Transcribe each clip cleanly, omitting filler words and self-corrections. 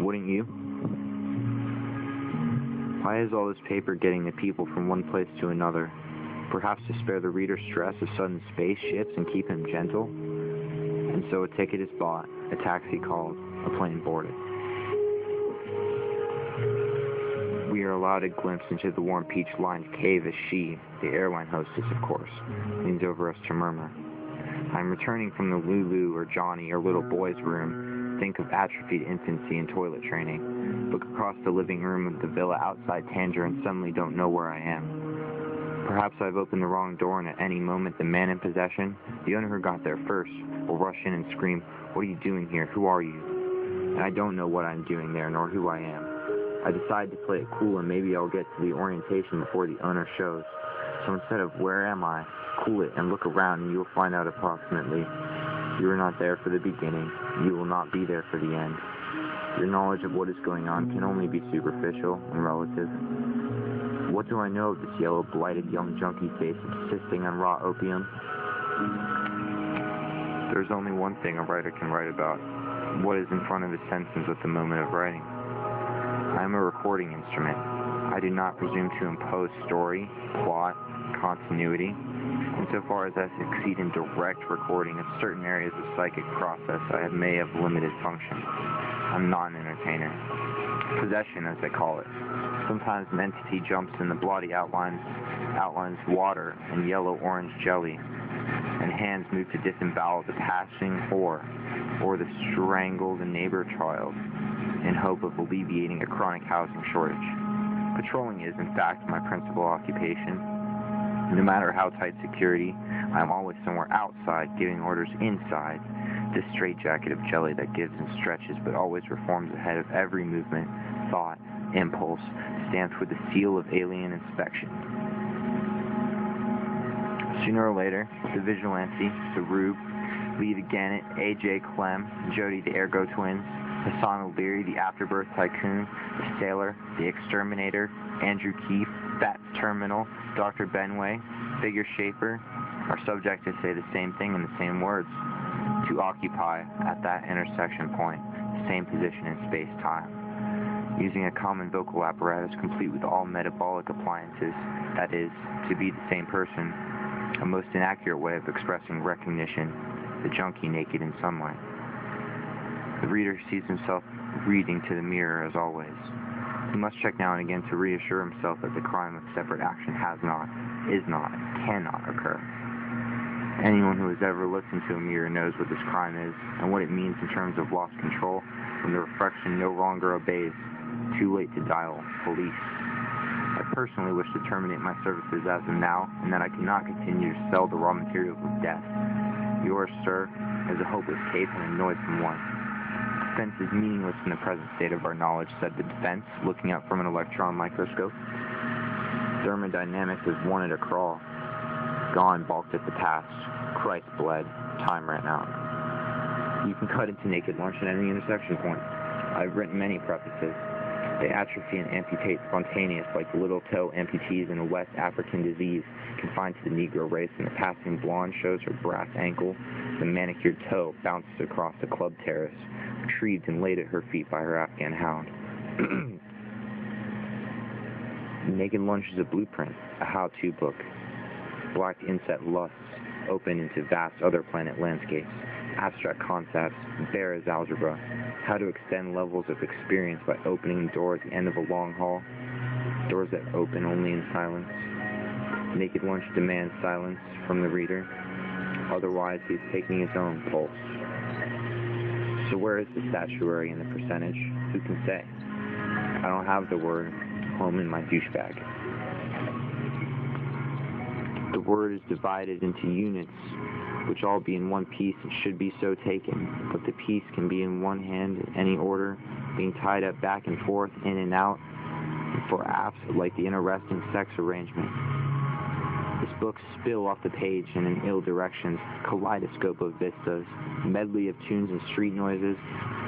Wouldn't you? Why is all this paper getting the people from one place to another? Perhaps to spare the reader stress of sudden spaceships and keep him gentle? And so a ticket is bought, a taxi called, a plane boarded. We are allowed a glimpse into the warm peach-lined cave as she, the airline hostess of course, leans over us to murmur. I'm returning from the Lulu or Johnny or little boy's room. Think of atrophied infancy and toilet training. Look across the living room of the villa outside Tanger and suddenly don't know where I am. Perhaps I've opened the wrong door and at any moment the man in possession, the owner who got there first, will rush in and scream, "What are you doing here? Who are you?" And I don't know what I'm doing there nor who I am. I decide to play it cool and maybe I'll get to the orientation before the owner shows. So instead of "where am I?" cool it and look around and you will find out approximately. You are not there for the beginning. You will not be there for the end. Your knowledge of what is going on can only be superficial and relative. What do I know of this yellow, blighted young junkie face subsisting on raw opium? There's only one thing a writer can write about, what is in front of his senses at the moment of writing. I am a recording instrument. I do not presume to impose story, plot, continuity. Insofar as I succeed in direct recording of certain areas of psychic process, I may have limited function. I'm not an entertainer. Possession, as they call it. Sometimes an entity jumps in the bloody outlines water and yellow-orange jelly, and hands move to disembowel the passing whore, or to strangle the neighbor child, in hope of alleviating a chronic housing shortage. Patrolling is, in fact, my principal occupation. No matter how tight security, I am always somewhere outside, giving orders inside. This straitjacket of jelly that gives and stretches, but always reforms ahead of every movement, thought, impulse, stamped with the seal of alien inspection. Sooner or later, the Vigilante, the Rube, Lee the Gannett, A.J. Clem, Jody the Ergo Twins, Hassan O'Leary, the Afterbirth Tycoon, the Sailor, the Exterminator, Andrew Keefe, Bats Terminal, Dr. Benway, Figure Shaper, are subject to say the same thing in the same words, to occupy, at that intersection point, the same position in space-time, using a common vocal apparatus complete with all metabolic appliances, that is, to be the same person, a most inaccurate way of expressing recognition, the junkie naked in sunlight. The reader sees himself reading to the mirror as always. He must check now and again to reassure himself that the crime of separate action has not, is not, cannot occur. Anyone who has ever looked into a mirror knows what this crime is and what it means in terms of lost control when the reflection no longer obeys. Too late to dial police. I personally wish to terminate my services as of now, and that I cannot continue to sell the raw materials of death. Yours, sir, is a hopeless case and a noisome one. Defense is meaningless in the present state of our knowledge, said the defense, looking up from an electron microscope. Thermodynamics has won at a crawl. Gone, balked at the past. Christ bled. Time ran out. You can cut into naked lunch at any intersection point. I've written many prefaces. They atrophy and amputate spontaneous like little toe amputees in a West African disease confined to the Negro race, and the passing blonde shows her brass ankle. The manicured toe bounces across the club terrace, retrieved and laid at her feet by her Afghan hound. Naked Lunch is a blueprint, a how-to book. Black inset lusts open into vast other planet landscapes, abstract concepts, bare as algebra, how to extend levels of experience by opening the door at the end of a long hall, doors that open only in silence. Naked Lunch demands silence from the reader, otherwise he is taking his own pulse. So where is the statuary and the percentage? Who can say? I don't have the word home in my douchebag. The word is divided into units, which all be in one piece and should be so taken, but the piece can be in one hand in any order, being tied up back and forth, in and out, and for aft, like the interesting sex arrangement. This book spill off the page in an ill direction, kaleidoscope of vistas, medley of tunes and street noises,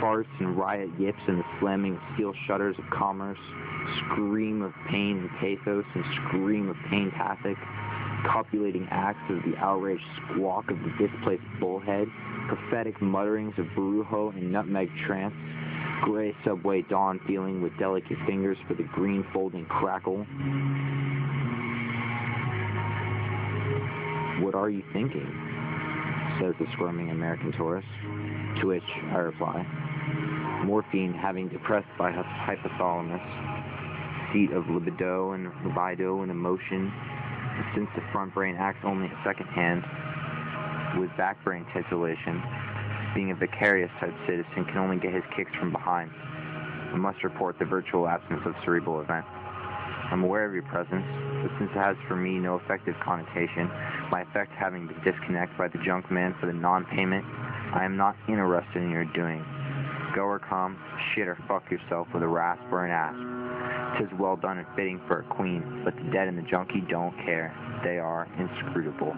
farce and riot yips and the slamming of steel shutters of commerce, scream of pain and pathos and scream of pain pathic, copulating acts of the outraged squawk of the displaced bullhead, prophetic mutterings of brujo and nutmeg trance, Gray subway dawn feeling with delicate fingers for the green folding crackle. What are you thinking? Says the squirming American tourist. To which I reply, morphine having depressed by hypothalamus, seat of libido and emotion, since the front brain acts only at second hand, with back brain titillation, being a vicarious type citizen can only get his kicks from behind, and must report the virtual absence of cerebral event. I'm aware of your presence, but since it has for me no effective connotation, my effect having been disconnected by the junk man for the non-payment, I am not interested in your doing. Go or come, shit or fuck yourself with a rasp or an asp. 'Tis well done and fitting for a queen, but the dead and the junkie don't care. They are inscrutable.